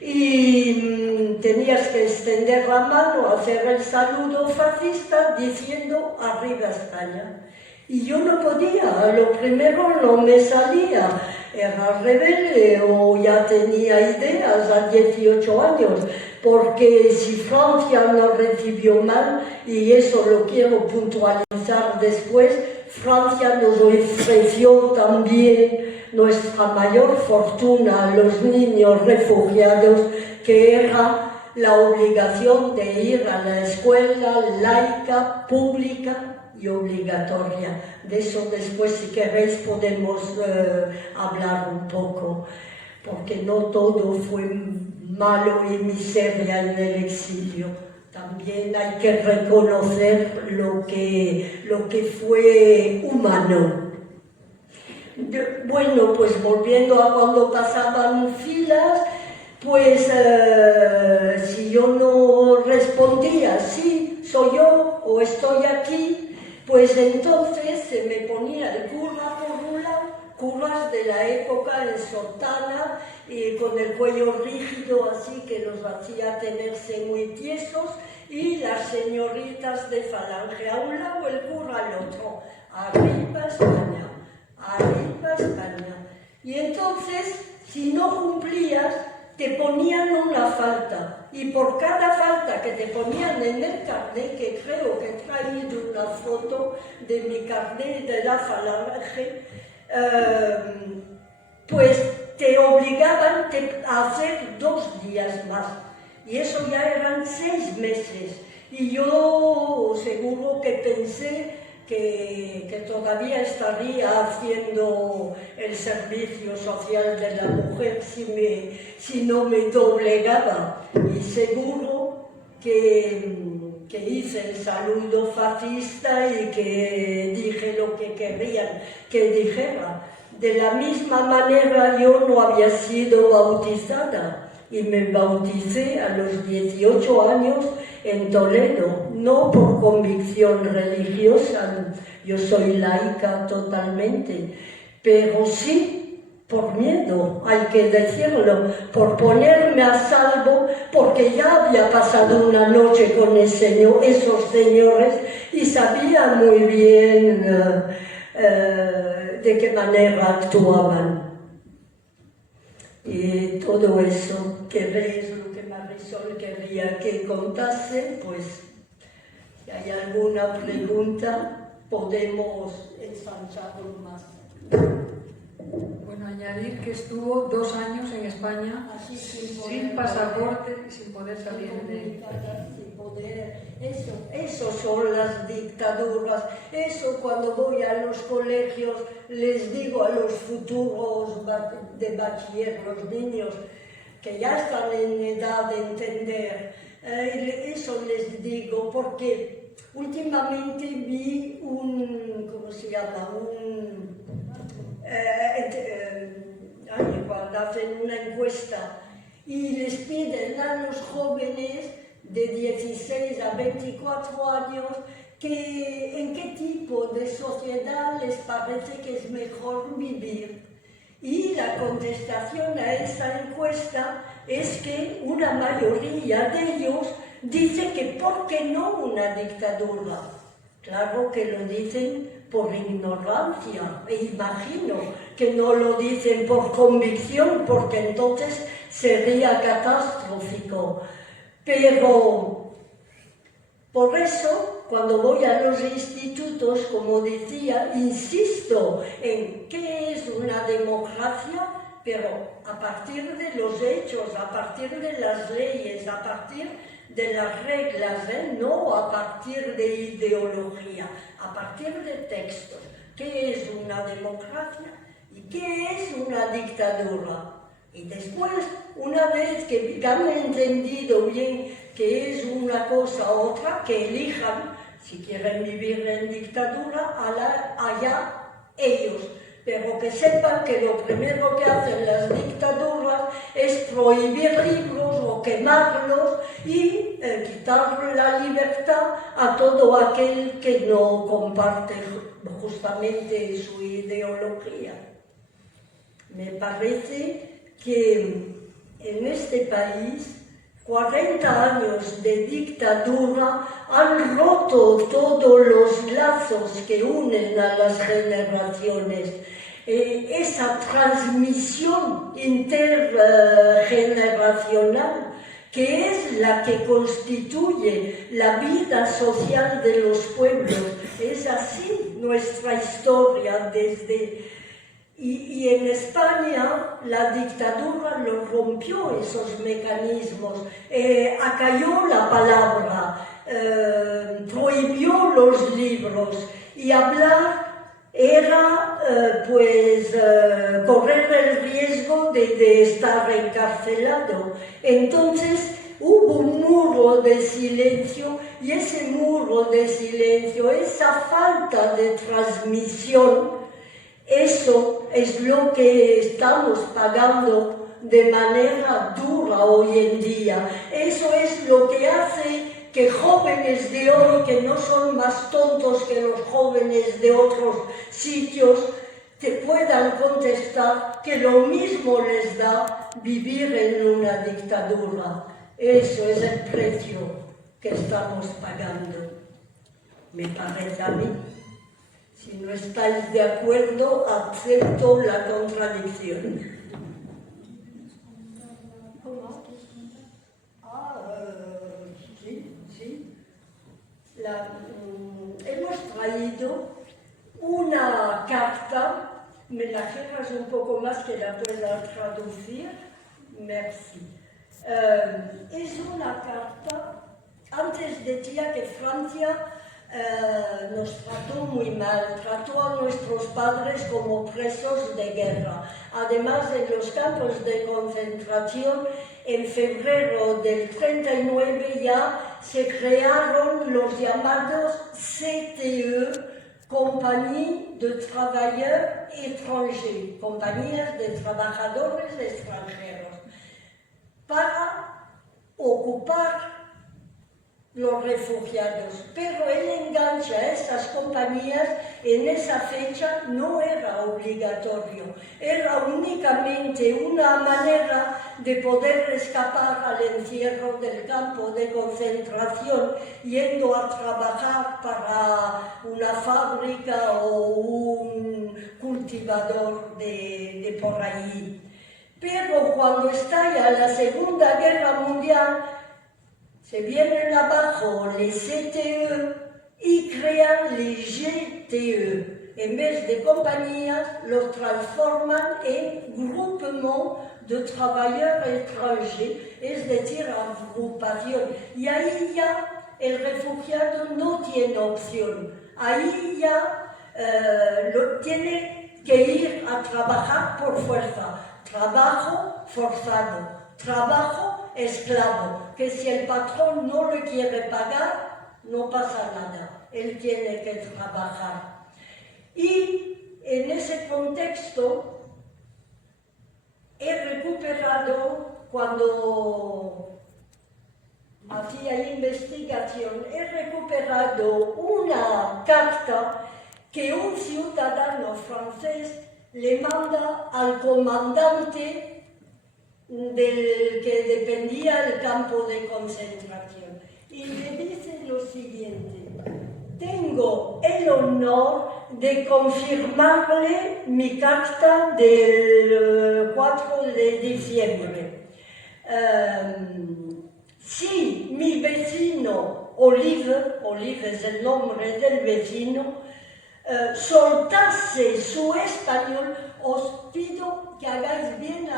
y tenías que extender la mano, hacer el saludo fascista diciendo arriba España. Y yo no podía, lo primero no me salía, era rebelde o ya tenía ideas a 18 años, porque si Francia nos recibió mal, y eso lo quiero puntualizar después, Francia nos ofreció también nuestra mayor fortuna a los niños refugiados, que era la obligación de ir a la escuela laica, pública y obligatoria. De eso después, si queréis, podemos hablar un poco, porque no todo fue malo y miseria en el exilio. También hay que reconocer lo que fue humano. Bueno, pues volviendo a cuando pasaban filas, pues si yo no respondía, sí, soy yo o estoy aquí, pues entonces se me ponía el curra por un lado, curras de la época en sotana y con el cuello rígido así que los hacía tenerse muy tiesos, y las señoritas de falange a un lado, el curra al otro. Arriba España, arriba España. Y entonces, si no cumplías, te ponían una falta, y por cada falta que te ponían en el carnet, que creo que he traído una foto de mi carnet de la falange, pues te obligaban a hacer 2 días más, y eso ya eran 6 meses, y yo seguro que pensé que todavía estaría haciendo el servicio social de la mujer si no me doblegaba, y seguro que hice el saludo fascista y que dije lo que querían que dijera. De la misma manera yo no había sido bautizada y me bauticé a los 18 años en Toledo, no por convicción religiosa, yo soy laica totalmente, pero sí por miedo, hay que decirlo, por ponerme a salvo, porque ya había pasado una noche con esos señores y sabía muy bien de qué manera actuaban. Y todo eso, que veis lo que Marisol quería que contase, pues si hay alguna pregunta podemos ensancharlo más. Bueno, añadir que estuvo 2 años en España Así sin pasaporte y sin poder salir de... Sin poder, eso son las dictaduras. Eso, cuando voy a los colegios les digo a los futuros de bachiller, los niños que ya están en edad de entender, eso les digo porque últimamente vi ¿cómo se llama? Cuando hacen una encuesta y les piden a los jóvenes de 16 a 24 años en qué tipo de sociedad les parece que es mejor vivir. Y la contestación a esa encuesta es que una mayoría de ellos dice que ¿por qué no una dictadura? Claro que lo dicen por ignorancia, e imagino que no lo dicen por convicción, porque entonces sería catastrófico. Pero por eso, cuando voy a los institutos, como decía, insisto en qué es una democracia, pero a partir de los hechos, a partir de las leyes, a partir de las reglas, no a partir de ideología, a partir de textos. ¿Qué es una democracia y qué es una dictadura? Y después, una vez que han entendido bien qué es una cosa u otra, que elijan, si quieren vivir en dictadura, allá ellos. Pero que sepan que lo primero que hacen las dictaduras es prohibir libros o quemarlos y quitar la libertad a todo aquel que no comparte justamente su ideología. Me parece que en este país 40 años de dictadura han roto todos los lazos que unen a las generaciones. Esa transmisión intergeneracional que es la que constituye la vida social de los pueblos. Es así nuestra historia desde... Y en España la dictadura lo rompió esos mecanismos, acalló la palabra, prohibió los libros, y hablar era correr el riesgo de estar encarcelado. Entonces hubo un muro de silencio, y ese muro de silencio, esa falta de transmisión, eso es lo que estamos pagando de manera dura hoy en día. Eso es lo que hace que jóvenes de hoy, que no son más tontos que los jóvenes de otros sitios, te puedan contestar que lo mismo les da vivir en una dictadura. Eso es el precio que estamos pagando, me parece a mí. Si no estáis de acuerdo, acepto la contradicción. Sí. Hemos traído una carta, me la quejas un poco más que la pueda traducir. Merci. Es una carta, antes decía que Francia nos trató muy mal, trató a nuestros padres como presos de guerra. Además, en los campos de concentración, en febrero del 39 ya se crearon los llamados CTE, Compagnie de Travailleurs Étrangers, compañías de trabajadores extranjeros, para ocupar los refugiados. Pero el enganche a estas compañías en esa fecha no era obligatorio, era únicamente una manera de poder escapar al encierro del campo de concentración, yendo a trabajar para una fábrica o un cultivador de por allí. Pero cuando estalla la Segunda Guerra Mundial, se vienen abajo les CTE y crean les GTE. En vez de compañías, los transforman en groupement de travailleurs étrangers, es decir, agrupación. Y ahí ya el refugiado no tiene opción. Ahí ya tiene que ir a trabajar por fuerza. Trabajo forzado, trabajo esclavo, que si el patrón no le quiere pagar, no pasa nada, él tiene que trabajar. Y en ese contexto he recuperado, cuando hacía investigación, he recuperado una carta que un ciudadano francés le manda al comandante del que dependía el campo de concentración, y le dice lo siguiente: tengo el honor de confirmarle mi carta del 4 de diciembre. Si mi vecino Olive es el nombre del vecino, soltase su español, os pido que hagáis bien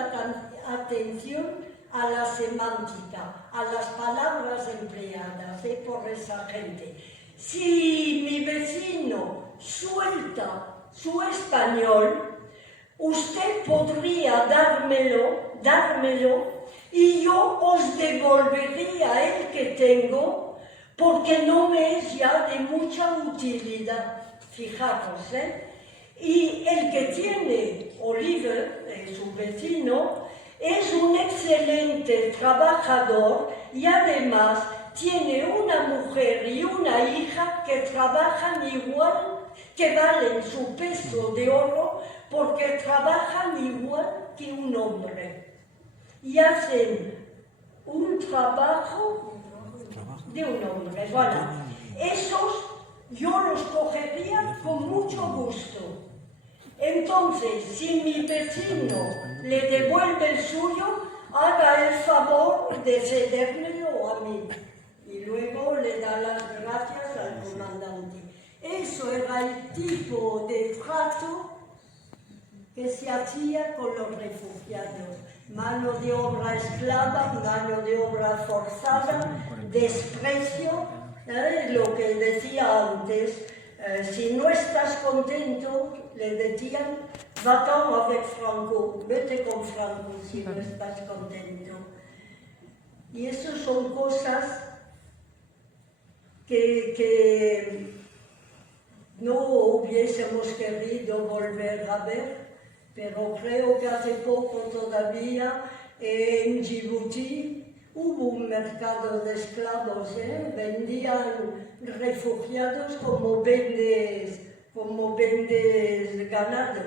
atención a la semántica, a las palabras empleadas por esa gente. Si mi vecino suelta su español, usted podría dármelo y yo os devolvería el que tengo, porque no me es ya de mucha utilidad. Fijaros, Y el que tiene Olive, su vecino, es un excelente trabajador y además tiene una mujer y una hija que trabajan igual, que valen su peso de oro, porque trabajan igual que un hombre y hacen un trabajo de un hombre. Bueno, esos yo los cogería con mucho gusto. Entonces, si mi vecino le devuelve el suyo, haga el favor de cedérmelo a mí. Y luego le da las gracias al comandante. Eso era el tipo de trato que se hacía con los refugiados. Mano de obra esclava, mano de obra forzada, desprecio, lo que decía antes. Si no estás contento, le decían, va-t'en avec Franco, vete con Franco si no estás contento. Y eso son cosas que no hubiésemos querido volver a ver, pero creo que hace poco todavía en Djibouti hubo un mercado de esclavos, vendían refugiados como vendes ganado.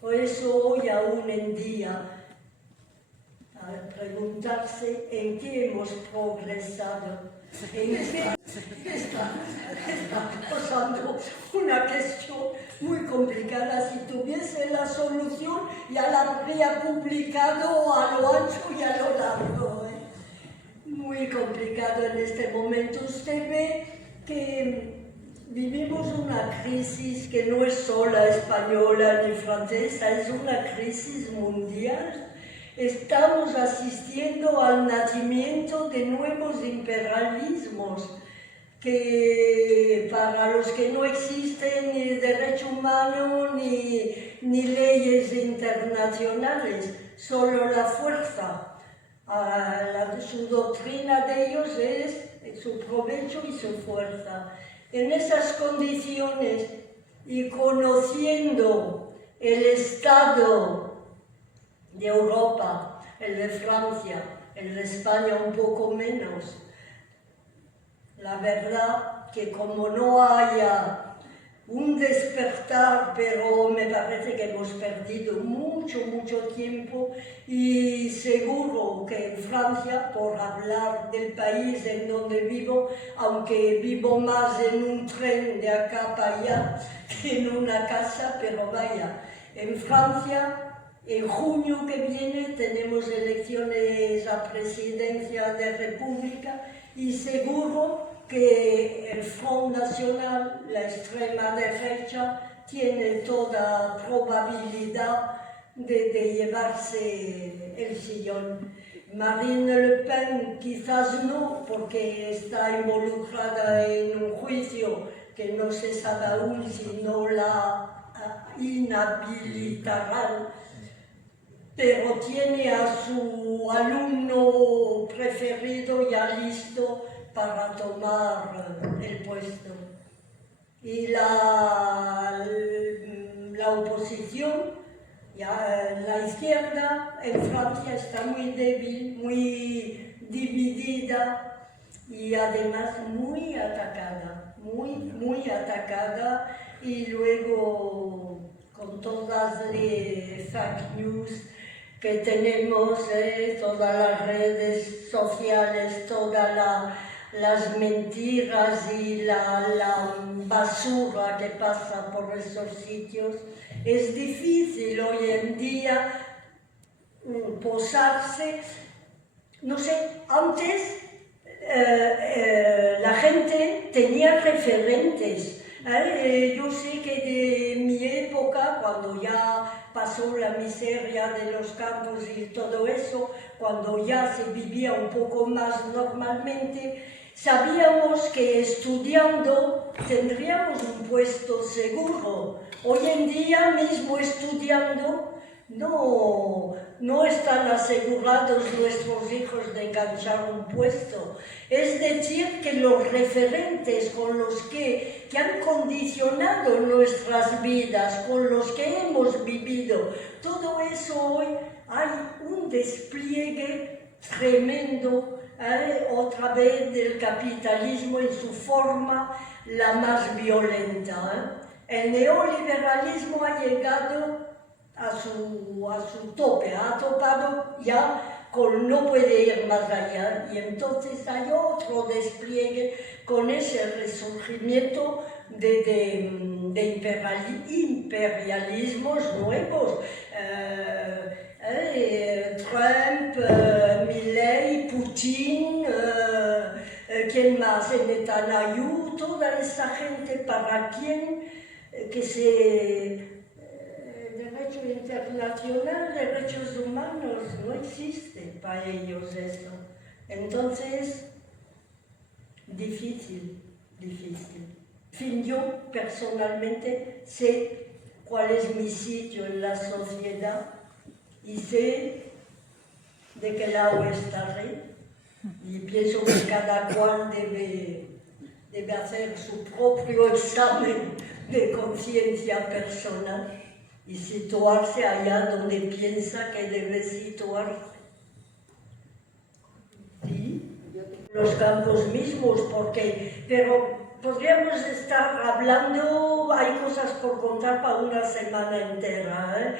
Por eso hoy aún en día, al preguntarse en qué hemos progresado, en qué está pasando una cuestión muy complicada. Si tuviese la solución ya la habría publicado a lo ancho y a lo largo. Muy complicado en este momento. Usted ve que vivimos una crisis que no es sola española ni francesa, es una crisis mundial. Estamos asistiendo al nacimiento de nuevos imperialismos que para los que no existen ni derecho humano ni leyes internacionales, solo la fuerza. Su doctrina de ellos es su provecho y su fuerza. En esas condiciones y conociendo el estado de Europa, el de Francia, el de España un poco menos, la verdad que como no haya un despertar, pero me parece que hemos perdido mucho tiempo y seguro que en Francia, por hablar del país en donde vivo, aunque vivo más en un tren de acá para allá que en una casa, pero vaya, en Francia en junio que viene tenemos elecciones a presidencia de República y seguro que el Front National, la extrema derecha, tiene toda probabilidad de llevarse el sillón. Marine Le Pen quizás no, porque está involucrada en un juicio que no se sabe aún si no la inhabilitarán, pero tiene a su alumno preferido ya listo para tomar el puesto. Y la oposición, la izquierda en Francia está muy débil, muy dividida y además muy atacada, muy atacada, y luego con todas las fake news que tenemos, todas las redes sociales, todas las mentiras y la basura que pasa por esos sitios, es difícil hoy en día posarse. No sé, antes la gente tenía referentes. Yo sé que de mi época, cuando ya pasó la miseria de los campos y todo eso, cuando ya se vivía un poco más normalmente, sabíamos que estudiando tendríamos un puesto seguro. Hoy en día mismo estudiando no están asegurados nuestros hijos de enganchar un puesto. Es decir, que los referentes con los que han condicionado nuestras vidas, con los que hemos vivido, todo eso hoy hay un despliegue tremendo, otra vez del capitalismo en su forma la más violenta. El neoliberalismo ha llegado a su tope, ha topado ya con no puede ir más allá, y entonces hay otro despliegue con ese resurgimiento de imperialismos nuevos. Trump, Netanyahu, toda esa gente para quien derecho internacional, derechos humanos, no existe para ellos eso. Entonces, difícil. En fin, yo personalmente sé cuál es mi sitio en la sociedad y sé de qué lado estaré. Y pienso que cada cual debe hacer su propio examen de conciencia personal y situarse allá donde piensa que debe situarse. Sí, los campos mismos, pero podríamos estar hablando, hay cosas por contar para una semana entera,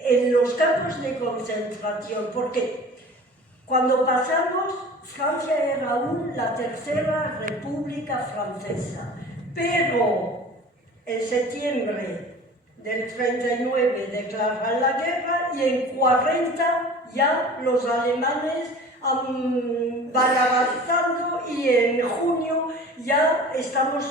en los campos de concentración, porque cuando pasamos, Francia era aún la tercera república francesa, pero en septiembre del 39 declaran la guerra y en 40 ya los alemanes van avanzando y en junio ya estamos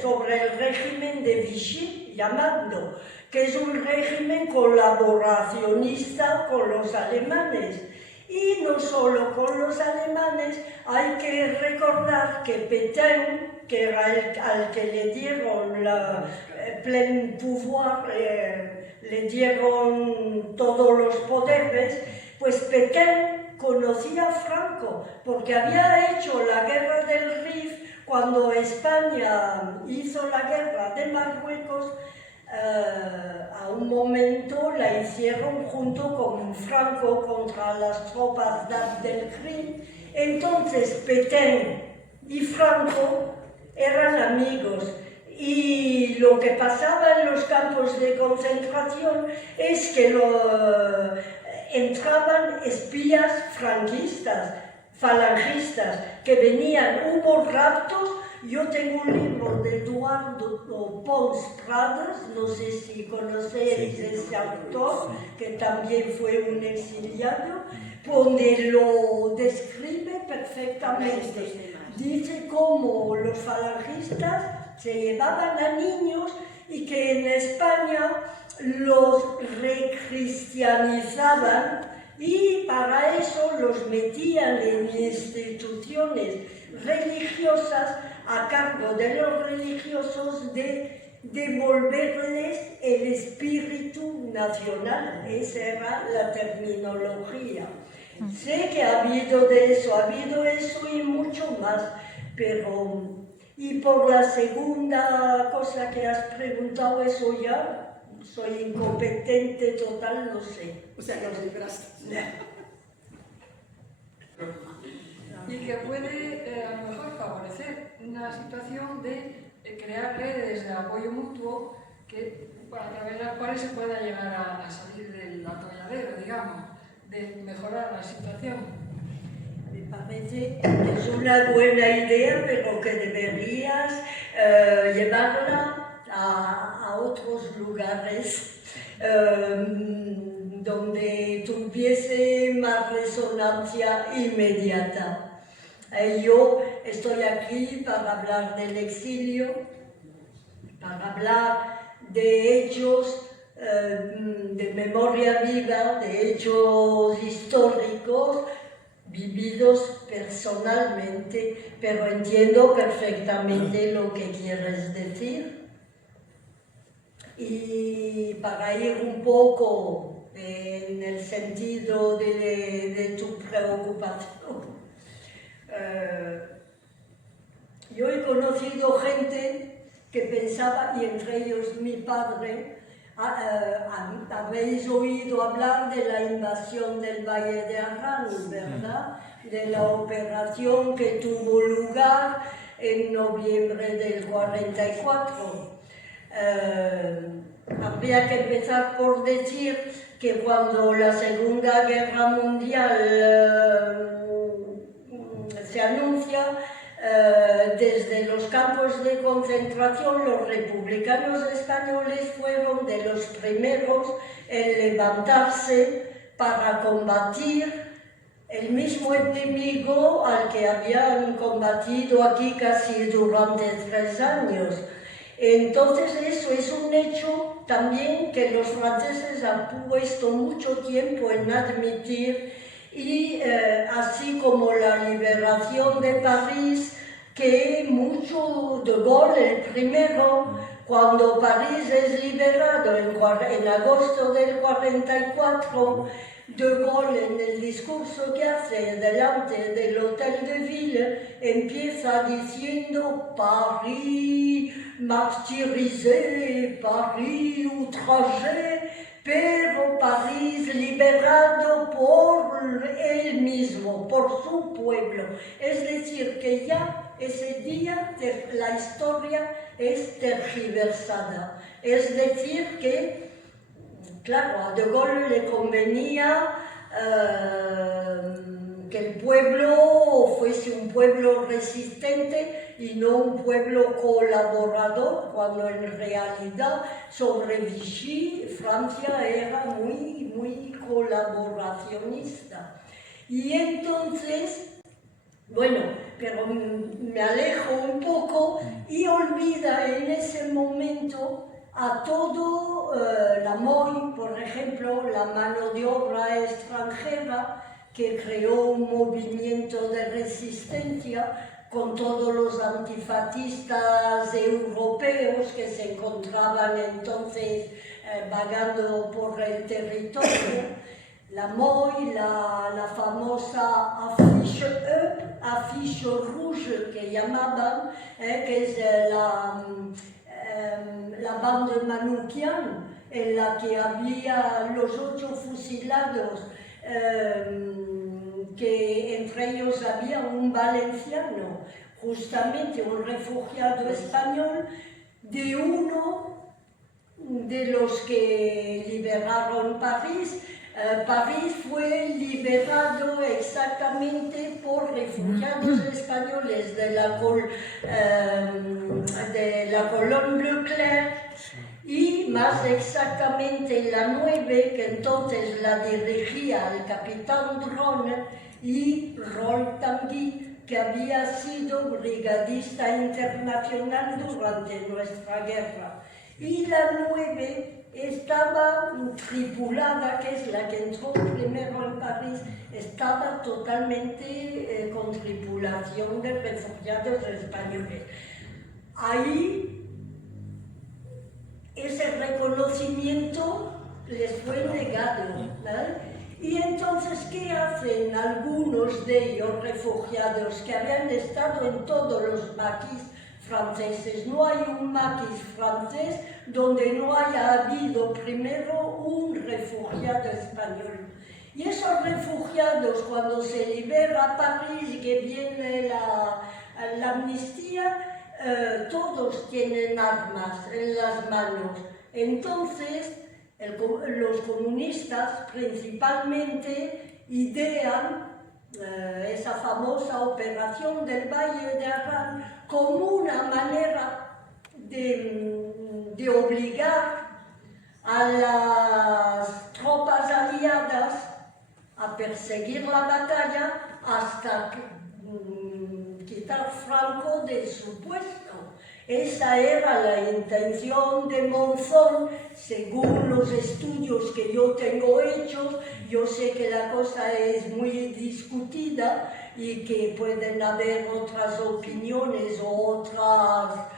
sobre el régimen de Vichy, llamando, que es un régimen colaboracionista con los alemanes. Y no solo con los alemanes, hay que recordar que Pétain, que era al que le dieron pleno pouvoir, le dieron todos los poderes, pues Pétain conocía a Franco, porque había hecho la guerra del Rif cuando España hizo la guerra de Marruecos. A un momento la hicieron junto con Franco contra las tropas del Krim. Entonces Pétain y Franco eran amigos y lo que pasaba en los campos de concentración es que entraban espías franquistas, falangistas, que venían, hubo raptos. Yo tengo un libro de Eduardo Pons Pradas, no sé si conocéis ese autor, que también fue un exiliado, donde lo describe perfectamente. Dice cómo los falangistas se llevaban a niños y que en España los recristianizaban y para eso los metían en instituciones religiosas a cargo de los religiosos de devolverles el espíritu nacional. Esa era la terminología. Sé que ha habido eso y mucho más, pero... Y por la segunda cosa que has preguntado, eso ya soy incompetente total, no sé. O sea, que nos libraste. Y que puede a lo mejor favorecer una situación de crear redes de apoyo mutuo a través de las cuales se pueda llegar a salir del atolladero, digamos, de mejorar la situación. Me parece que es una buena idea, pero que deberías llevarla a otros lugares donde tuviese más resonancia inmediata. Yo estoy aquí para hablar del exilio, para hablar de hechos de memoria viva, de hechos históricos vividos personalmente, pero entiendo perfectamente lo que quieres decir. Y para ir un poco en el sentido de tu preocupación, yo he conocido gente que pensaba, y entre ellos mi padre, habéis oído hablar de la invasión del Valle de Arán, ¿verdad? De la operación que tuvo lugar en noviembre del 44. Habría que empezar por decir que cuando la Segunda Guerra Mundial se anuncia, desde los campos de concentración los republicanos españoles fueron de los primeros en levantarse para combatir el mismo enemigo al que habían combatido aquí casi durante 3 años. Entonces eso es un hecho también que los franceses han puesto mucho tiempo en admitir, y así como la liberación de París, que mucho de Gaulle, el primero, cuando París es liberado en agosto del 44, De Gaulle, en el discurso que hace delante del Hotel de Ville, empieza diciendo París martirisé, París outragé, pero París liberado por él mismo, por su pueblo. Es decir, que ya ese día la historia es tergiversada. Es decir, que claro, a De Gaulle le convenía que el pueblo fuese un pueblo resistente y no un pueblo colaborador, cuando en realidad sobre Vichy Francia era muy colaboracionista. Y entonces, bueno, pero me alejo un poco y olvida en ese momento a todo la MOI, por ejemplo, la mano de obra extranjera, que creó un movimiento de resistencia con todos los antifascistas europeos que se encontraban entonces vagando por el territorio. La MOI, la famosa affiche rouge que llamaban, que es la banda Manoukian, en la que había los 8 fusilados, que entre ellos había un valenciano, justamente un refugiado español, de uno de los que liberaron París. París fue liberado exactamente por refugiados españoles de la Colonne Leclerc, y más exactamente la 9, que entonces la dirigía el capitán Dron y Roy Tanguy, que había sido brigadista internacional durante nuestra guerra. Y la 9 estaba tripulada, que es la que entró primero en París, estaba totalmente con tripulación de refugiados españoles. Ahí ese reconocimiento les fue negado, ¿vale? Y entonces, ¿qué hacen algunos de ellos refugiados que habían estado en todos los maquis franceses? No hay un maquis francés donde no haya habido primero un refugiado español. Y esos refugiados, cuando se libera París y que viene la amnistía, todos tienen armas en las manos. Entonces, los comunistas principalmente idean esa famosa operación del Valle de Arán como una manera de obligar a las tropas aliadas a perseguir la batalla hasta quitar Franco de su puesto. Esa era la intención de Monzón, según los estudios que yo tengo hechos. Yo sé que la cosa es muy discutida y que pueden haber otras opiniones o otras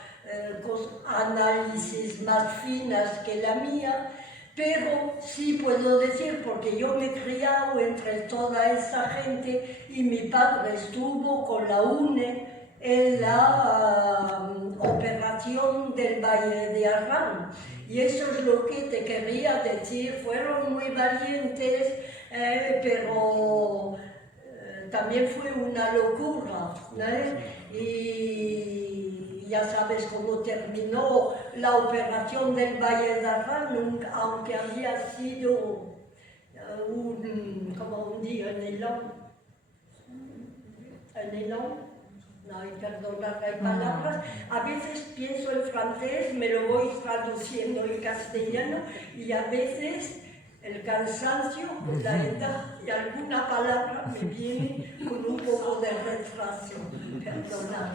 análisis más finas que la mía, pero sí puedo decir, porque yo me he criado entre toda esa gente y mi padre estuvo con la UNE en la operación del Valle de Arán. Y eso es lo que te quería decir. Fueron muy valientes, pero también fue una locura, ¿no? Y ya sabes cómo terminó la operación del Valle de Arán, aunque había sido como un día en élan. No, perdonad, hay palabras. A veces pienso en francés, me lo voy traduciendo en castellano, y a veces el cansancio, pues la edad y alguna palabra me viene con un poco de retraso. Perdonad.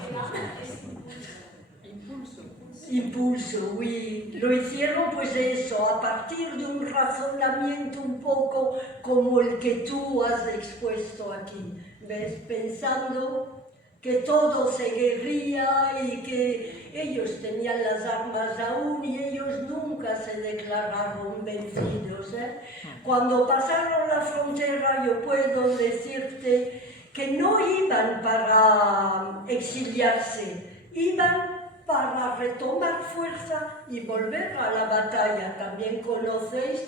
Impulso, oui. Lo hicieron pues eso, a partir de un razonamiento un poco como el que tú has expuesto aquí, ¿ves? Pensando que todo se guerría y que ellos tenían las armas aún y ellos nunca se declararon vencidos, ¿eh? Cuando pasaron la frontera yo puedo decirte que no iban para exiliarse, iban para retomar fuerza y volver a la batalla. También conocéis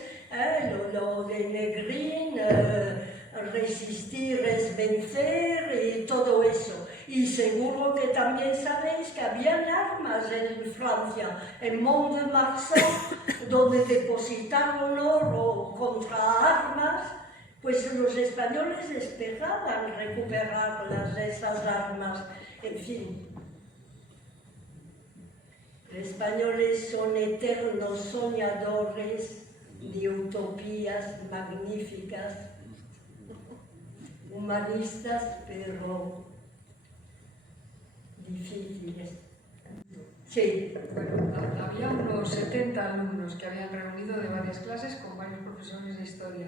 lo de Negrín, resistir es vencer y todo eso. Y seguro que también sabéis que habían armas en Francia, en Mont-de-Marsan, donde depositaron oro contra armas, pues los españoles esperaban recuperarlas, esas armas, en fin. Los españoles son eternos soñadores de utopías magníficas, humanistas, pero difíciles. Sí. Bueno, había unos 70 alumnos que habían reunido de varias clases con varios profesores de historia.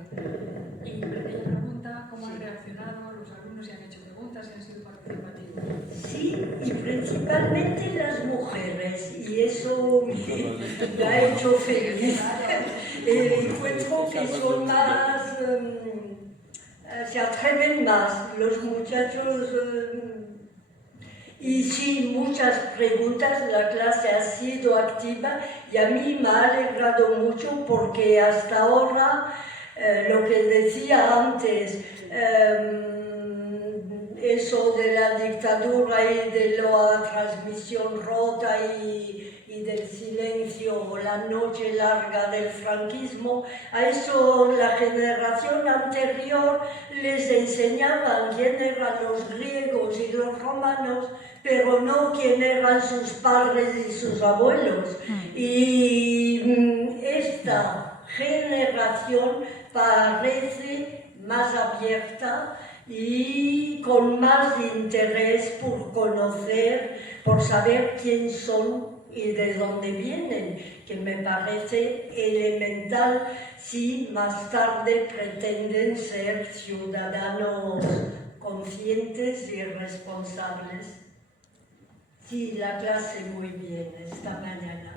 Y ella pregunta cómo han reaccionado los alumnos, si han hecho preguntas, si han sido participativos. Sí, y principalmente las mujeres, y eso me ha hecho feliz. Encuentro que son más, se atreven más, los muchachos. Y sí, muchas preguntas, la clase ha sido activa y a mí me ha alegrado mucho porque hasta ahora, lo que decía antes, eso de la dictadura y de la transmisión rota y del silencio o la noche larga del franquismo, a eso la generación anterior les enseñaban quién eran los griegos y los romanos, pero no quién eran sus padres y sus abuelos. Y esta generación parece más abierta y con más interés por conocer, por saber quién son y de dónde vienen, que me parece elemental si más tarde pretenden ser ciudadanos conscientes y responsables. Sí, la clase muy bien esta mañana.